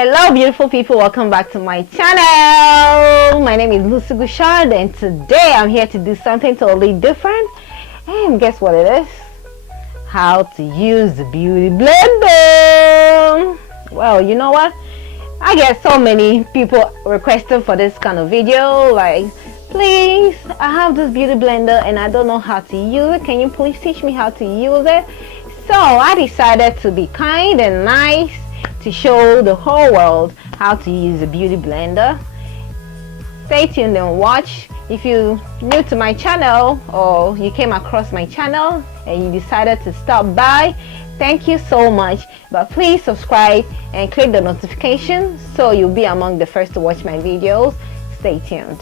Hello beautiful people, welcome back to my channel. My name is Guichard and today I'm here to do something totally different. And guess what it is? How to use the beauty blender. Well, you know what? I get so many people requesting for this kind of video, like, please, I have this beauty blender and I don't know how to use it. Can you please teach me how to use it? So I decided to be kind and nice to show the whole world how to use a beauty blender. Stay tuned and watch. If you're new to my channel or you came across my channel and you decided to stop by, thank you so much, but please subscribe and click the notification so you'll be among the first to watch my videos. Stay tuned.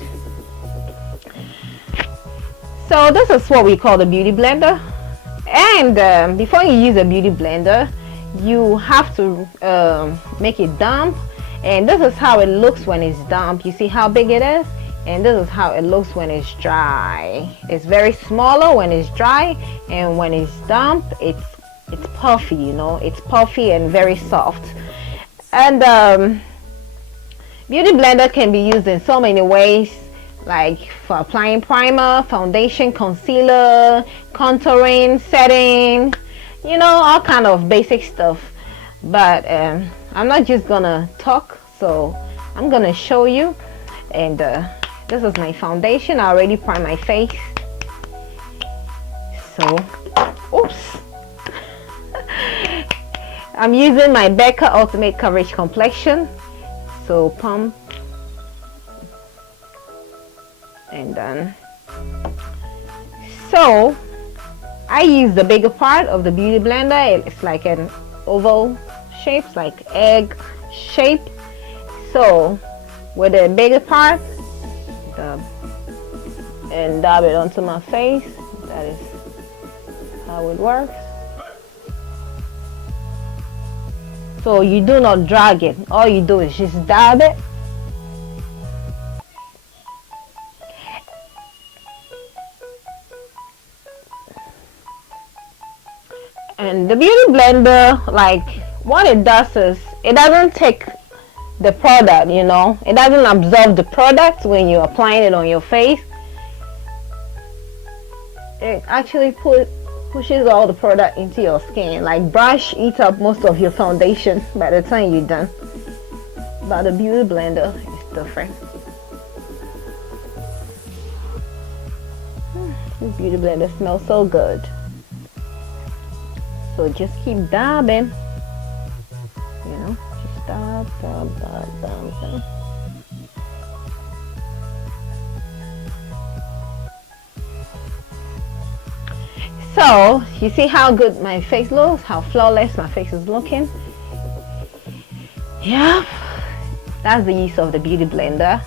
So this is what we call the beauty blender, and before you use a beauty blender you have to make it damp, and this is how it looks when it's damp. You see how big it is, and this is how it looks when it's dry. It's very smaller when it's dry, and when it's damp it's puffy, you know, it's puffy and very soft. And beauty blender can be used in so many ways, like for applying primer, foundation, concealer, contouring, setting, you know, all kind of basic stuff. But I'm not just gonna talk, so I'm gonna show you. And this is my foundation. I already primed my face, so oops. I'm using my Becca Ultimate Coverage Complexion, so pump and done. So I use the bigger part of the beauty blender. It's like an oval shape, like egg shape. So with the bigger part, and dab it onto my face. That is how it works. So you do not drag it. All you do is just dab it. And the beauty blender, like, what it does is it doesn't take the product, you know, it doesn't absorb the product when you're applying it on your face. It actually pushes all the product into your skin. Like brush eats up most of your foundation by the time you're done, but the beauty blender is different. This beauty blender smells so good. So just keep dabbing, you know, just dab, dab, dab, dab, dab. So you see how good my face looks, how flawless my face is looking. Yeah, that's the use of the beauty blender.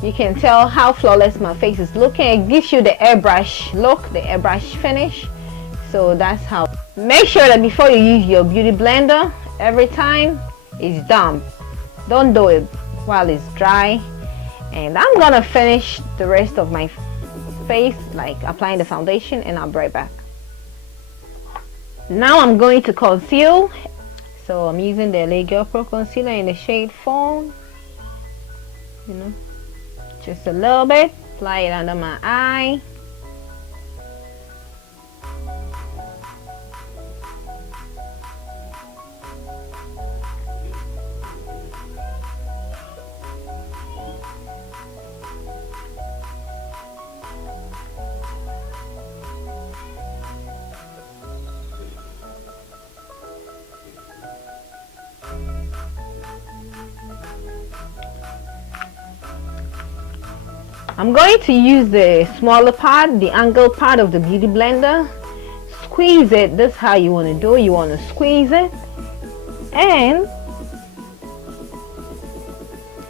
You can tell how flawless my face is looking. It gives you the airbrush look, the airbrush finish. So that's how. Make sure that before you use your beauty blender, every time it's damp. Don't do it while it's dry. And I'm gonna finish the rest of my face, like applying the foundation, and I'll be right back. Now I'm going to conceal. So I'm using the LA Girl Pro Concealer in the shade Fawn. You know, just a little bit. Apply it under my eye. I'm going to use the smaller part, the angle part of the beauty blender. Squeeze it. This is how you want to do it. You want to squeeze it and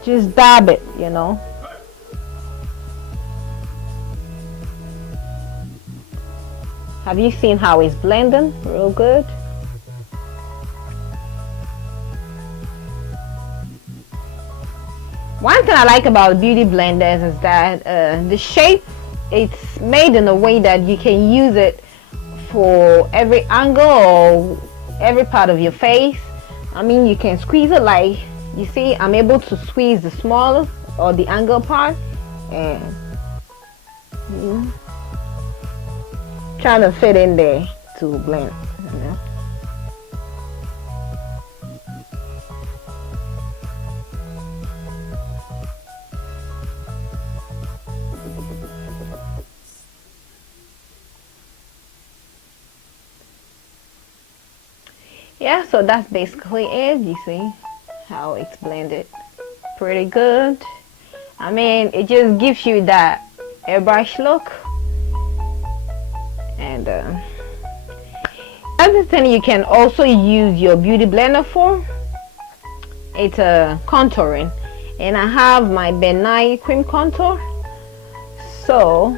just dab it, you know. Have you seen how it's blending? Real good. One thing I like about beauty blenders is that the shape, it's made in a way that you can use it for every angle or every part of your face. I mean, you can squeeze it like, you see, I'm able to squeeze the small or the angle part, and trying to fit in there to blend, you know. Yeah, so that's basically it. You see how it's blended pretty good. I mean, it just gives you that airbrush look. And other thing you can also use your beauty blender for, it's contouring, and I have my Ben Nye cream contour, so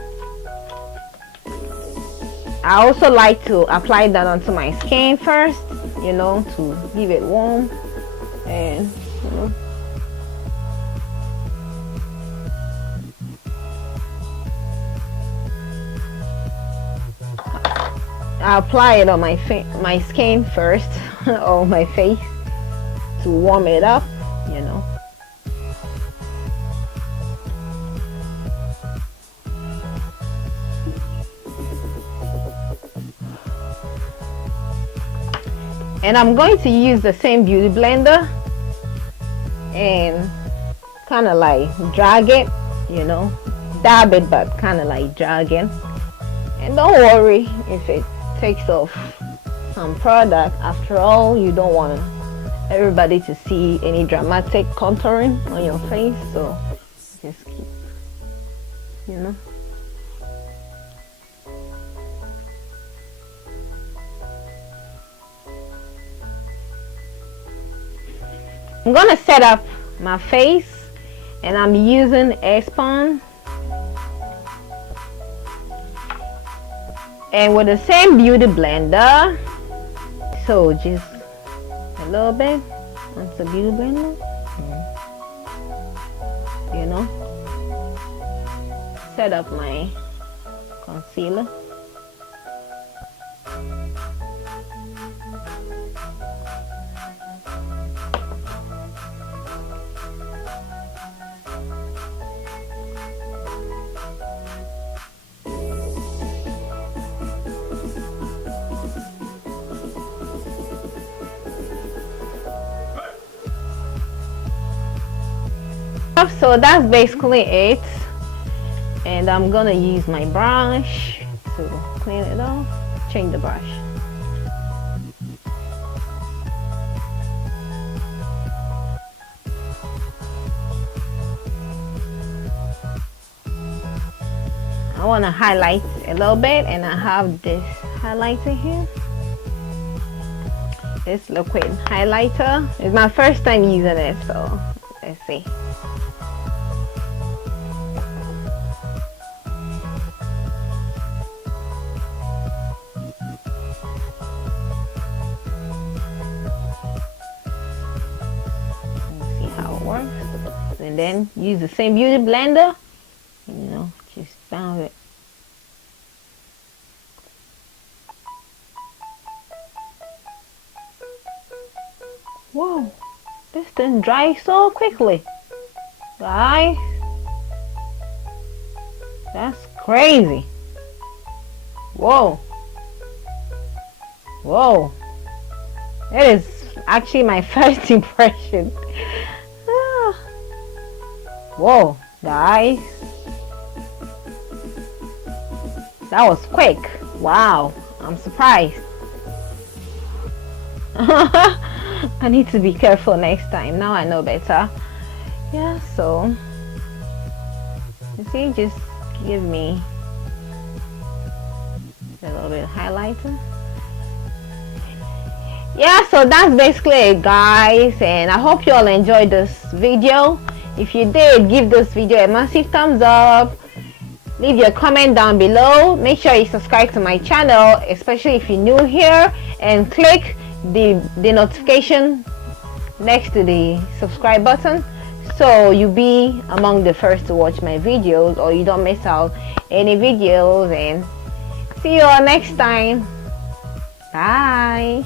I also like to apply that onto my skin first, you know, to give it warm, and you know, I apply it on my skin first or my face to warm it up, you know. And I'm going to use the same beauty blender and kind of like drag it, you know, dab it, but kind of like drag it. And don't worry if it takes off some product. After all, you don't want everybody to see any dramatic contouring on your face, so just keep, you know. I'm gonna set up my face, and I'm using Airspun, and with the same beauty blender. So just a little bit onto the beauty blender, you know, set up my concealer. So that's basically it, and I'm gonna use my brush to clean it off. Change the brush. I want to highlight a little bit, and I have this highlighter here. This liquid highlighter. It's my first time using it, so let's see. Works. And then use the same beauty blender, you know, just found it. Whoa, this thing dries so quickly, guys. That's crazy. Whoa, whoa, that is actually my first impression. Whoa, guys, that was quick. Wow, I'm surprised. I need to be careful next time. Now I know better. Yeah, so you see, just give me a little bit of highlighter. Yeah, so that's basically it, guys, and I hope you all enjoyed this video. If you did, give this video a massive thumbs up. Leave your comment down below. Make sure you subscribe to my channel, especially if you're new here, and click the notification next to the subscribe button, so you'll be among the first to watch my videos, or you don't miss out any videos. And see you all next time. Bye.